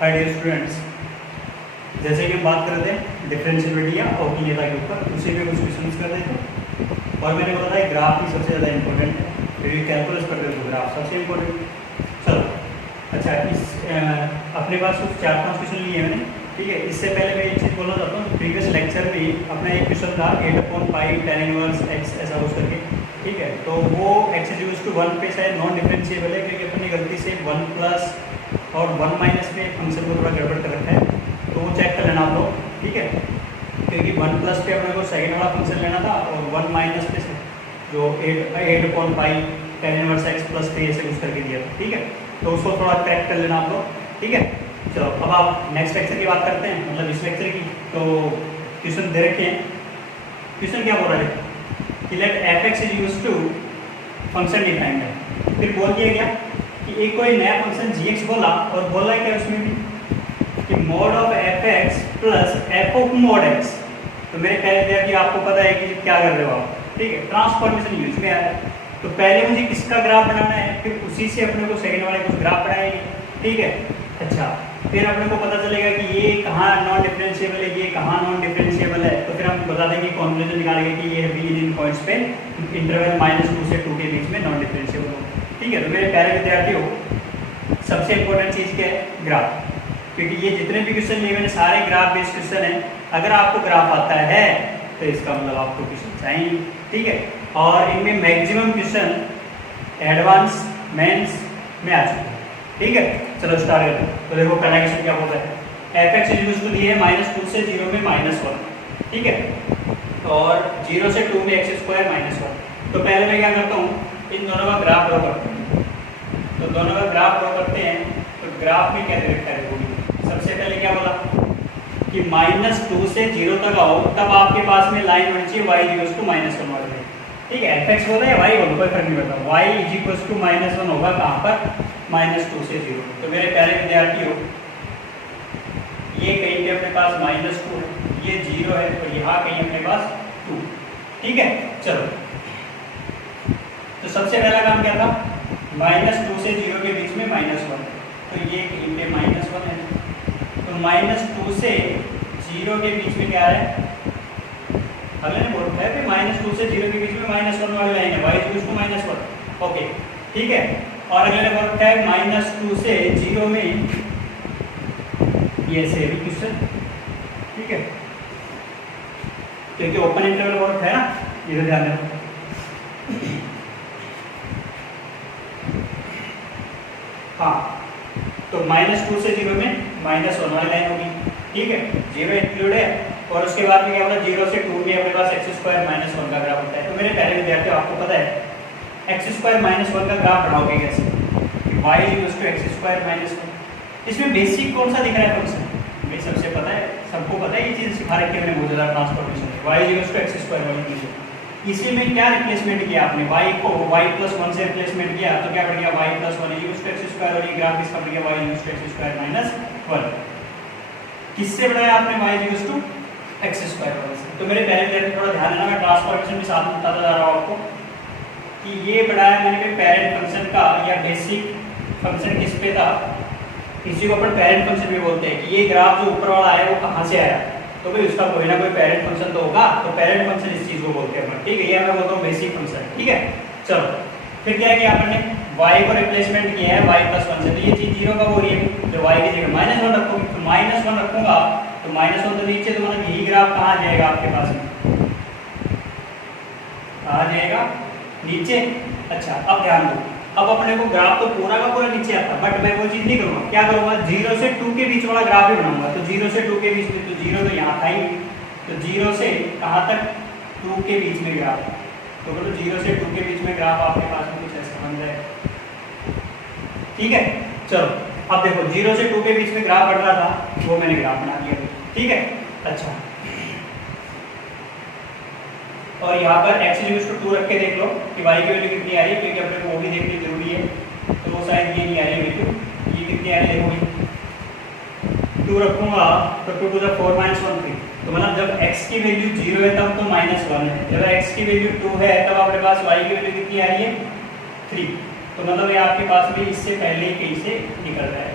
Hi dear students, जैसे कि हम बात कर रहे थे डिफरेंशिएबिलिटी या अवकीयता के ऊपर, उसी पे कुछ क्वेश्चंस कर रहे थे। और मैंने बोला था ग्राफ ही सबसे ज़्यादा इंपॉर्टेंट है, क्योंकि कैलकुलस करते हो तो ग्राफ सबसे इंपॉर्टेंट। चलो अच्छा, इस अपने पास कुछ 4-5 क्वेश्चन लिए मैंने, ठीक है। इससे पहले मैं एक चीज़ बोलना चाहता हूँ, प्रीवियस लेक्चर में अपना एक क्वेश्चन था 8/5 tan इनवर्स x ऐसा कुछ करके, ठीक है। तो वो x = 1 पे शायद नॉन डिफरेंशिएबल है, क्योंकि अपनी गलती से 1 प्लस और 1 माइनस में फंक्शन को थोड़ा गड़बड़ कर रखा है, तो वो चेक कर लेना आप लोग, ठीक है। क्योंकि 1 प्लस पे अपने को सेकंड वाला फंक्शन लेना था, और 1 माइनस पे से जो 8/5 tan इनवर्स x प्लस 3 ऐसे कुछ करके दिया था, ठीक है। तो उसको थोड़ा करेक्ट कर लेना आप लोग, ठीक है। चलो अब आप नेक्स्ट लेक्चर की बात करते हैं, मतलब इस लेक्चर की। तो क्वेश्चन दे रखे हैं, क्वेश्चन क्या बोल रहा है कि लेट f(x) = फंक्शन डिफाइंड है। फिर बोल दिया गया कि एक कोई नया फंक्शन g(x) बोला, और बोला है क्या उसमें भी कि mod of f(x) plus f of mod x। तो मेरे कह दिया कि आपको पता है कि क्या कर रहे हो आप, ठीक है। ट्रांसफॉर्मेशन यूज में आया, तो पहले मुझे किसका ग्राफ बनाना है, फिर उसी से अपने को सेकंड वाले कुछ ग्राफ बनाएंगे, ठीक है। अच्छा, फिर अपने को पता चलेगा कि ये कहाँ नॉन डिफरेंशिएबल है, ये कहाँ नॉन डिफरेंशिएबल है, तो फिर हम बता देंगे, कॉन्क्लूजन निकालेंगे कि ये भी इन पॉइंट्स पे इंटरवल -2 से 2 के बीच में नॉन डिफरेंशिएबल हो, ठीक है। तो मेरे प्यारे विद्यार्थियों, सबसे इंपॉर्टेंट चीज़ क्या है, ग्राफ। क्योंकि ये जितने भी क्वेश्चन लिए मैंने सारे ग्राफ बेस्ड क्वेश्चन हैं। अगर आपको ग्राफ आता है तो इसका मतलब आपको क्वेश्चन चाहिए, ठीक है। और इनमें मैक्सिमम क्वेश्चन एडवांस मेंस में आ चुके हैं, ठीक है। चलो स्टार्ट करते हैं। तो देखो पहला क्वेश्चन क्या बोलता है, f(x) = दिए है -2 से 0 में -1, ठीक है। और 0 से 2 में x² -1। तो पहले मैं क्या करता हूँ, इन दोनों का ग्राफ ड्रॉ करता हूँ। तो दोनों का ग्राफ ड्रॉ करते हैं। तो ग्राफ में क्या दे रखा है, सबसे पहले क्या बोला कि -2 से 0 तक आओ, तब आपके पास में लाइन होनी चाहिए y = -1 वाली, ठीक है। f(x) बोला है, y बोलो, कोई फर्क नहीं पड़ता। y = -1 होगा कहाँ पर, -2 से 0। तो मेरे प्यारे विद्यार्थियों, ये कहीं पे अपने पास -2 है, ये 0 है, और यहाँ कहीं अपने पास 2, ठीक है। चलो, तो सबसे पहला काम क्या था, -2 से 0 के बीच में -1, तो ये कहीं पे -1 है। तो -2 से 0 के बीच में क्या है, अगले ने बोला है कि -2 से 0 के बीच में -1 वाली लाइन है, y = -1, ओके, ठीक है। और अगले ने बोला है -2 से 0 में ये ऐसे भी क्वेश्चन, ठीक है, क्योंकि ओपन इंटरवल वर्क है ना, ये ध्यान रखो। हाँ, तो -2 से 0 में -1 वाली लाइन होगी, ठीक है, 0 इंक्लूड है। और उसके बाद में क्या होगा, 0 से 2 में अपने पास x² -1 का ग्राफ होता है। तो मेरे पहले विद्यार्थियों, आपको पता है x² -1 का ग्राफ बनाओगे कैसे, y = x² -1। इसमें बेसिक कौन सा दिख रहा है फंक्शन, भाई सबसे पता है, सबको पता है, ये चीज़ सिखा रखी है मैंने बहुत ज़्यादा ट्रांसफॉर्मेशन में, y = x² वाली चीज़। इसी में क्या रिप्लेसमेंट किया आपने, y को y + 1 से रिप्लेसमेंट किया, तो क्या बढ़ गया, y + 1 = x², और ये ग्राफ इसका बढ़ गया y = x² -1। किससे बढ़ाया आपने, y = x² वाले से। तो मेरे पहले विद्यार्थी थोड़ा ध्यान देना, मैं ट्रांसफॉर्मेशन के साथ बताता जा रहा हूँ आपको कि ये बढ़ाया मैंने पेरेंट फंक्शन का, या बेसिक फंक्शन किस पे था, इसी को अपन पेरेंट फंक्शन भी बोलते हैं। कि ये ग्राफ जो ऊपर वाला है वो कहाँ से आया, तो भाई उसका कोई ना कोई पेरेंट फंक्शन तो होगा, तो पेरेंट फंक्शन इस चीज़ को बोलते हैं, ठीक है। ये मैं बोलता हूँ बेसिक फंक्शन, ठीक है। चलो, फिर क्या किया अपन ने, y को रिप्लेसमेंट किया है y + 1 से, तो ये चीज़ 0 कब हो रही है, जब y की जगह -1 रखोगे, तो -1 रखूंगा तो -1 तो नीचे, तो मतलब यही ग्राफ कहाँ आ जाएगा आपके पास में, कहाँ आ जाएगा, नीचे। अच्छा, अब ध्यान दो, अब अपने को ग्राफ तो पूरा का पूरा नीचे आता, बट मैं वो चीज़ नहीं करूँगा, क्या करूँगा, 0 से 2 के बीच वाला ग्राफ ही बनाऊंगा। तो 0 से 2 के बीच में, तो 0 तो यहाँ था ही, तो 0 से कहाँ तक, 2 के बीच में ग्राफ, तो बोलो 0 से 2 के बीच में ग्राफ आपके पास में कुछ ऐसा बन जाए, ठीक है। चलो, अब देखो 0 से 2 के बीच में ग्राफ बढ़ रहा था, वो मैंने ग्राफ बना दिया, ठीक है। अच्छा, और यहाँ पर x = 2 रख के देख लो कि y की वैल्यू कितनी आ रही है, क्योंकि अपने को वो भी देखनी जरूरी है। तो वो शायद ये नहीं आ रही है वैल्यू, ये कितनी आ रही है, देखो 2 रखूंगा तो 2 to the 4 - 1 3। तो मतलब जब x की वैल्यू 0 है तब तो -1 है, जब x की वैल्यू 2 है तब अपने पास y की वैल्यू कितनी आ रही है, 3। तो मतलब ये आपके पास में इससे पहले ही कहीं से निकल रहा है,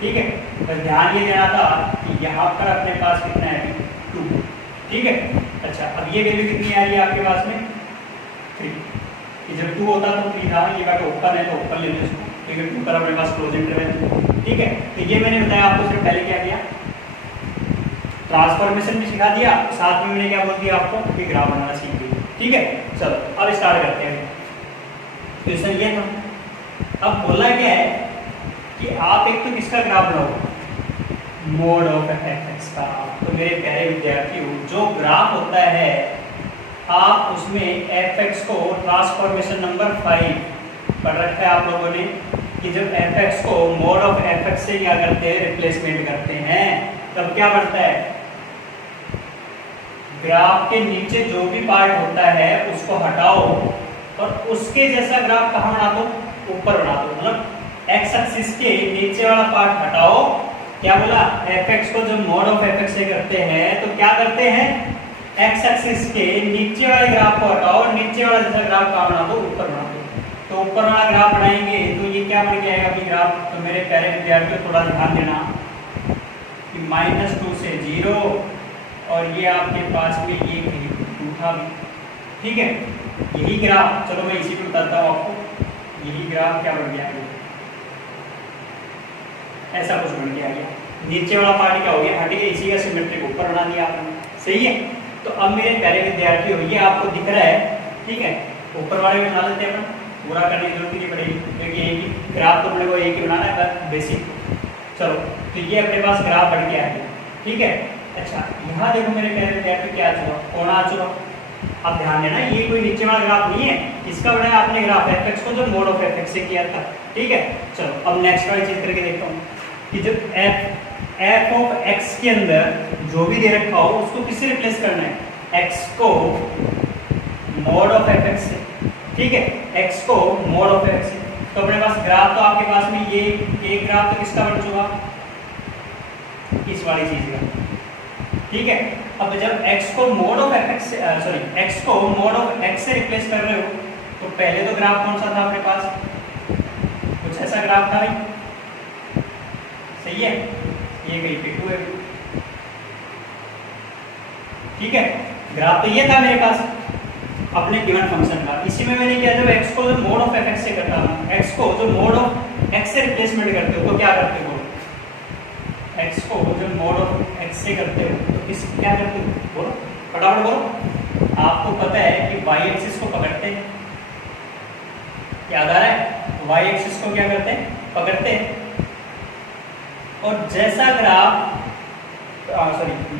ठीक है, बस ध्यान ये देना था कि यहाँ पर अपने पास कितना है 2, ठीक है। अच्छा, अब ये वैल्यू कितनी आ रही है आपके पास में 3, कि जब 2 होता तो 3 था, ये बात ओपन है तो ओपन ले लो इसको, क्योंकि 2 पर अपने पास क्लोज इंटरवल, ठीक है। तो ये मैंने बताया आपको, सिर्फ पहले क्या किया, ट्रांसफॉर्मेशन भी सिखा दिया, साथ में मैंने क्या बोल दिया आपको कि ग्राफ बनाना सीख लिया, ठीक है। चलो अब स्टार्ट करते हैं। क्वेश्चन ये था, अब बोला क्या है कि आप एक तो किसका ग्राफ बनाओ, मोड ऑफ एफ का। तो मेरे प्यारे विद्यार्थियों, जो ग्राफ होता है आप उसमें एफ को ट्रांसफॉर्मेशन नंबर 5 पढ़ रखा है आप लोगों ने, कि जब एफ को मोड ऑफ एफ से क्या करते हैं, रिप्लेसमेंट करते हैं, तब क्या बढ़ता है, ग्राफ के नीचे जो भी पार्ट होता है उसको हटाओ और उसके जैसा ग्राफ कहाँ बना दो, ऊपर बना दो। मतलब एक्स एक्सिस के नीचे वाला पार्ट हटाओ, क्या बोला, एफ को जब मोड ऑफ एफ से करते हैं तो क्या करते हैं, एक्स एक्सिस के नीचे वाले ग्राफ को हटाओ और नीचे वाला जैसा ग्राफ कहाँ बना दो, ऊपर बना दो। तो ऊपर वाला ग्राफ बनाएंगे तो ये क्या बन जाएगा अभी ग्राफ। तो मेरे प्यारे विद्यार्थियों थोड़ा ध्यान देना कि -2 से 0 और ये आपके पास में ये कहीं उठा भी, ठीक है। यही ग्राफ, चलो मैं इसी पे बताता हूँ आपको, यही ग्राफ क्या बन गया, ऐसा कुछ बन गया, नीचे वाला पार्ट क्या हो गया, हट गया, इसी का सिमेट्रिक ऊपर बना दिया आपने, सही है। तो अब मेरे प्यारे विद्यार्थियों ये आपको दिख रहा है, ठीक है। ऊपर वाले में बना लेते हैं अपन, पूरा करने की जरूरत नहीं पड़ेगी क्योंकि एक ही ग्राफ तो अपने को एक ही बनाना है बेसिक। चलो तो ये अपने पास ग्राफ बन के आ गया, ठीक है। अच्छा यहाँ देखो मेरे प्यारे विद्यार्थी क्या आ चुका, कोण आ चुका। अब ध्यान देना ये कोई नीचे वाला ग्राफ नहीं है, इसका बनाया आपने ग्राफ एफ को जो मोड ऑफ एफ से किया था, ठीक है। चलो अब नेक्स्ट वाली चीज करके देखता हूँ कि जब एफ ऑफ एक्स के अंदर जो भी दे रखा हो उसको किससे रिप्लेस करना है, एक्स को मोड ऑफ एफ से, ठीक है, एक्स को मोड ऑफ एफ से। तो अपने पास ग्राफ तो आपके पास में ये एक ग्राफ तो किसका बन चुका, इस वाली चीज का, ठीक है। अब जब x को मोड ऑफ fx से x को मोड ऑफ x से रिप्लेस कर रहे हो तो पहले तो ग्राफ कौन सा था अपने पास, कुछ ऐसा ग्राफ था भाई, सही है, ये कहीं पे 2 है, ठीक है। ग्राफ तो ये था मेरे पास अपने गिवन फंक्शन का। इसी में मैंने किया, जब x को जो मोड ऑफ fx से करता हूं, x को जो मोड ऑफ x से रिप्लेसमेंट करते हो तो क्या करते हो, x को जब मोड ऑफ x से करते हो तो किस क्या करते हो, बोलो फटाफट बोलो। आपको पता है कि y एक्सिस को पकड़ते हैं, याद आ रहा है, y एक्सिस को क्या करते हैं, पकड़ते हैं, और जैसा ग्राफ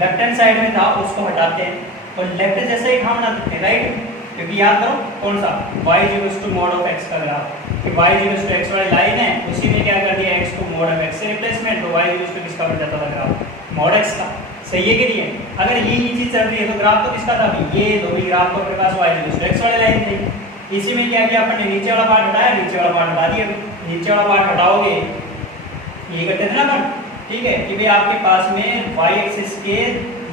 लेफ्ट हैंड साइड में था उसको हटाते हैं और लेफ्ट जैसे ही कहाँ बना देते हैं, राइट। क्योंकि याद करो कौन सा, y = मोड ऑफ x का ग्राफ, कि y = x वाली लाइन है, उसी में क्या कर दिया, x को मोड ऑफ x से रिप्लेसमेंट, तो y = किसका बन जाता था ग्राफ, मोड x का, सही है कि नहीं है। अगर ये चीज चल रही है तो ग्राफ तो किसका था, ये दो ही ग्राफ को अपने पास y = x वाली लाइन थी। इसी में क्या किया अपन ने, नीचे वाला पार्ट हटाया, नीचे वाला पार्ट हटा दिया। नीचे वाला पार्ट हटाओगे, ये करते थे ना अपन, ठीक है, कि भाई आपके पास में y एक्सिस के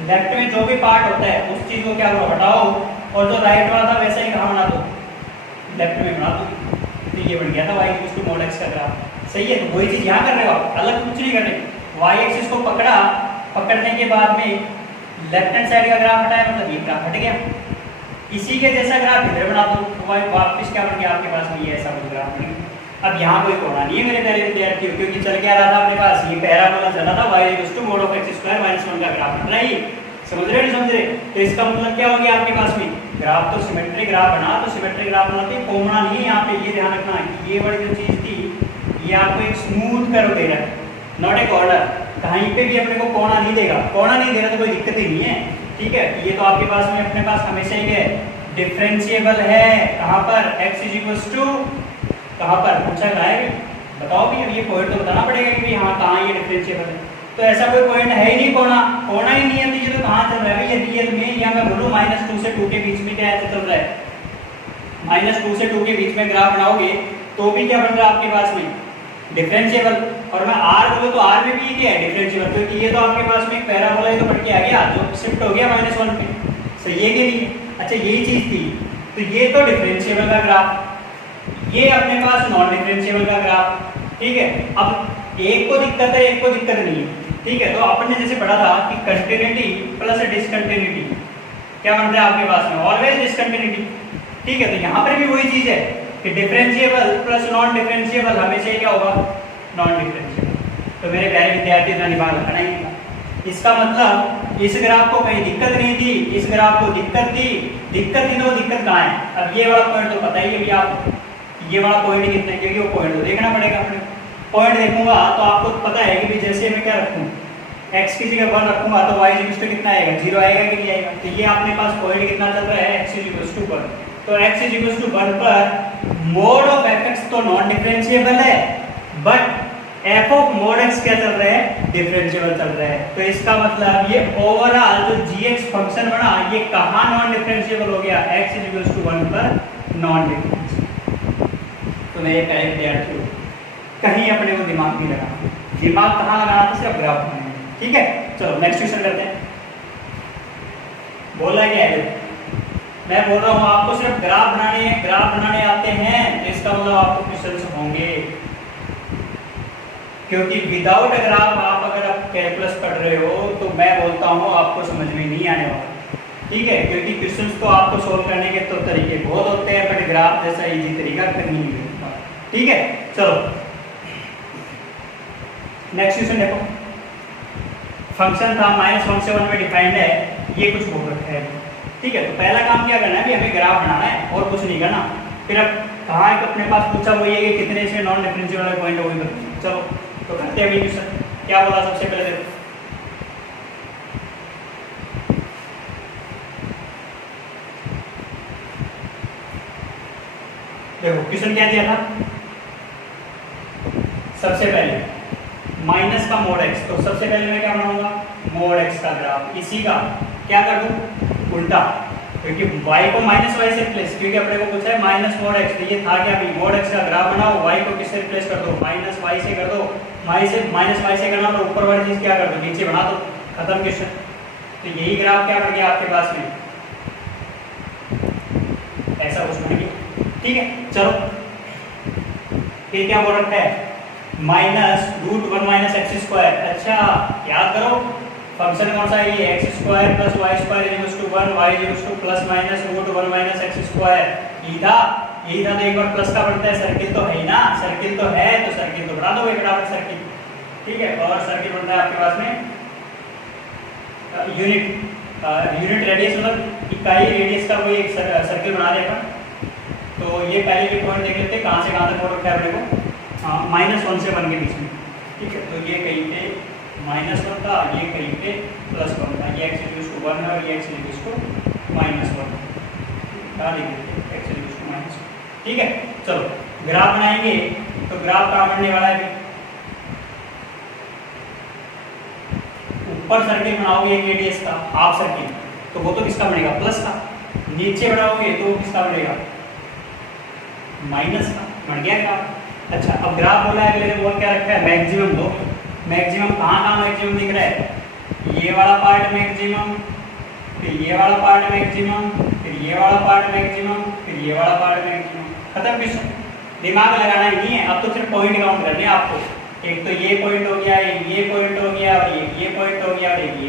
लेफ्ट में जो भी पार्ट होता है उस चीज को क्या करो, हटाओ, और जो राइट वाला था वैसा ही कहाँ बना दो, लेफ्ट में बना दो। तो ये बन गया था y = मोड x का ग्राफ, सही है। तो वही चीज यहाँ कर रहे हो आप, अलग कुछ नहीं कर रहे। y एक्सिस को पकड़ा, पकड़ने के बाद में लेफ्ट हैंड साइड का ग्राफ हटाया, मतलब ये ग्राफ हट गया, इसी के जैसा ग्राफ इधर बना दो, तो वापस क्या बन गया आपके पास में, ये ऐसा कुछ ग्राफ बन गया। अब यहाँ कोई कोना नहीं है मेरे प्यारे विद्यार्थियों, क्योंकि चल क्या रहा था अपने पास, ये पैराबोला चला था, y = मोड ऑफ x² - 1 का ग्राफ बन रहा है, समझ रहे नहीं समझ रहे। तो इसका मतलब क्या हो गया आपके पास में, ग्राफ तो सिमेट्रिक ग्राफ बना, तो सिमेट्रिक ग्राफ बनाते हैं, कोना नहीं है यहाँ पे, ये ध्यान रखना कि ये वाली जो चीज थी ये आपको एक स्मूथ कर्व दे रहा है, नॉट ए कॉर्नर। कहीं पे भी अपने को कोना नहीं देगा, कोना नहीं दे रहा तो कोई दिक्कत ही नहीं है, ठीक है। ये तो आपके पास में अपने पास हमेशा ही है, डिफरेंशिएबल है, कहाँ पर, x = कहाँ पर पूछा गया है, बताओ भी, अब ये पॉइंट तो बताना पड़ेगा कि भाई हाँ कहाँ ये डिफरेंशिएबल है। तो ऐसा कोई पॉइंट है ही नहीं, कोना ही नहीं है, तो ये तो कहाँ चल रहा है भाई, यदि ये में या मैं बोलूँ -2 से 2 के बीच में क्या ऐसे चल रहा है, -2 से 2 के बीच में ग्राफ बनाओगे तो भी क्या बन रहा है आपके पास में, डिफरेंशिएबल। और मैं r बोलूँ तो r में भी ये क्या है, डिफरेंशिएबल, क्योंकि ये तो आपके पास में पैराबोला ही तो बढ़ के आ गया, जो शिफ्ट हो गया -1 पे, सही है कि नहीं। अच्छा यही चीज थी, तो ये तो डिफरेंशिएबल का ग्राफ, ये अपने पास नॉन डिफरेंशिएबल का ग्राफ, ठीक है। अब एक को दिक्कत है, एक को दिक्कत नहीं है। ठीक है, तो अपन ने जैसे पढ़ा था कि कंटिन्यूटी प्लस डिसकंटिन्यूटी क्या बनता है आपके पास में, ऑलवेज डिसकंटिन्यूटी। ठीक है, तो यहाँ पर भी वही चीज है कि डिफरेंशिएबल प्लस नॉन डिफरेंशिएबल हमेशा ही क्या होगा, नॉन डिफरेंशिएबल। तो मेरे प्यारे विद्यार्थी इतना दिमाग लगाना ही नहीं। इसका मतलब इस ग्राफ को कहीं दिक्कत नहीं थी, इस ग्राफ को दिक्कत थी। दिक्कत थी तो वो दिक्कत कहाँ है? अब ये वाला पॉइंट तो पता ही है आपको, ये वाला पॉइंट कितना है, क्योंकि वो पॉइंट तो देखना पड़ेगा अपने। पॉइंट देखूंगा तो आपको पता है कि जैसे मैं क्या रखूँ, x की जगह 1 रखूंगा तो y इक्वल कितना आएगा, 0 आएगा कि नहीं आएगा। तो ये अपने पास पॉइंट कितना चल रहा है, x इक्वल टू 1। तो x इक्वल टू 1 पर मोड ऑफ fx तो नॉन डिफरेंशिएबल है, but f of mode x क्या चल रहा है, डिफरेंशिएबल चल रहा है। तो इसका मतलब ये ओवरऑल जो gx फंक्शन बना ये कहाँ नॉन डिफरेंशिएबल हो गया, x इक्वल टू 1 पर नॉन डिफरेंशिएबल। तो मैं ये कह विद्यार्थी हूँ कहीं अपने को दिमाग नहीं लगाना, दिमाग कहाँ लगाना था, सिर्फ ग्राफ बनाने। ठीक है, चलो नेक्स्ट क्वेश्चन करते हैं। बोला क्या है, मैं बोल रहा हूँ आपको सिर्फ ग्राफ बनाने हैं, ग्राफ बनाने आते हैं, इसका मतलब आपको क्वेश्चन होंगे, क्योंकि विदाउट ग्राफ आप अगर आप कैलकुलस पढ़ रहे हो तो मैं बोलता हूँ आपको समझ में नहीं आने वाला। ठीक है, क्योंकि क्वेश्चंस तो आपको सोल्व करने के तो तरीके बहुत होते हैं, बट ग्राफ जैसा इजी तरीका कहीं नहीं होता। ठीक है, चलो नेक्स्ट क्वेश्चन देखो। फंक्शन था -1 से 1 में डिफाइंड है, ये कुछ बोल रखा है। ठीक है, तो पहला काम क्या करना है कि हमें ग्राफ बनाना है और कुछ नहीं करना। फिर अब कहाँ है अपने पास पूछा वही है कि कितने से नॉन डिफरेंशिएबल वाला पॉइंट है वही करते। चलो तो करते हैं अभी क्वेश्चन। क्या बोला सबसे पहले देखो क्वेश्चन क्या दिया था, सबसे पहले माइनस का मोड x। तो सबसे पहले मैं क्या बनाऊंगा, मोड x का ग्राफ। इसी का क्या कर दूं, उल्टा, क्योंकि y को माइनस वाई से रिप्लेस, क्योंकि अपने को पूछा है माइनस मोड x, तो ये था क्या भी, मोड x का ग्राफ बनाओ, y को किससे रिप्लेस कर दो, माइनस वाई से कर दो। माइनस वाई से करना तो ऊपर वाली चीज क्या कर दो, नीचे बना दो, खत्म क्वेश्चन। तो यही ग्राफ क्या बन गया आपके पास में, ऐसा कुछ बन गया। ठीक है, चलो फिर क्या बोल रखा है, -√1 - x²। अच्छा याद करो फंक्शन कौन सा है, ये x² + y² = 1, y ±√1 - x²। यही था तो एक बार प्लस का बढ़ता है, सर्किल तो है ही ना, सर्किल तो है तो सर्किल तो बना दो फटाफट सर्किल। ठीक है, और सर्किल बनता है आपके पास में यूनिट रेडियस, मतलब इकाई रेडियस का कोई एक सर्किल बना देगा। तो ये पहले के पॉइंट देख लेते हैं कहाँ से कहाँ तक हो रखा है अपने को, -1 से 1 के बीच में। ठीक है, तो ये कहीं पे -1 था, ये कहीं पे +1 था, ये x इक्वल टू 1 और ये x इक्वल टू -1 डाल देंगे x इक्वल टू -1। ठीक है, चलो ग्राफ बनाएंगे। तो ग्राफ कहाँ बनने वाला है, ऊपर सर्किल बनाओगे एक रेडियस का हाफ सर्किल, तो वो तो किसका बनेगा, प्लस का। नीचे बनाओगे तो वो किसका बनेगा, माइनस का। बन गया ग्राफ। अच्छा अब ग्राफ बोला है, अगले बोल क्या रखा है, मैक्सिमम दो। मैक्सिमम कहाँ मैक्सिमम दिख रहा है, ये वाला पार्ट मैक्सिमम, फिर ये वाला पार्ट मैक्सिमम, फिर ये वाला पार्ट मैक्सिमम, फिर ये वाला पार्ट मैक्सिमम। खत्म क्वेश्चन, दिमाग लगाना ही नहीं है, अब तो सिर्फ पॉइंट काउंट करने हैं आपको। एक तो ये पॉइंट हो गया, एक ये पॉइंट हो गया, और ये पॉइंट हो गया, और एक ये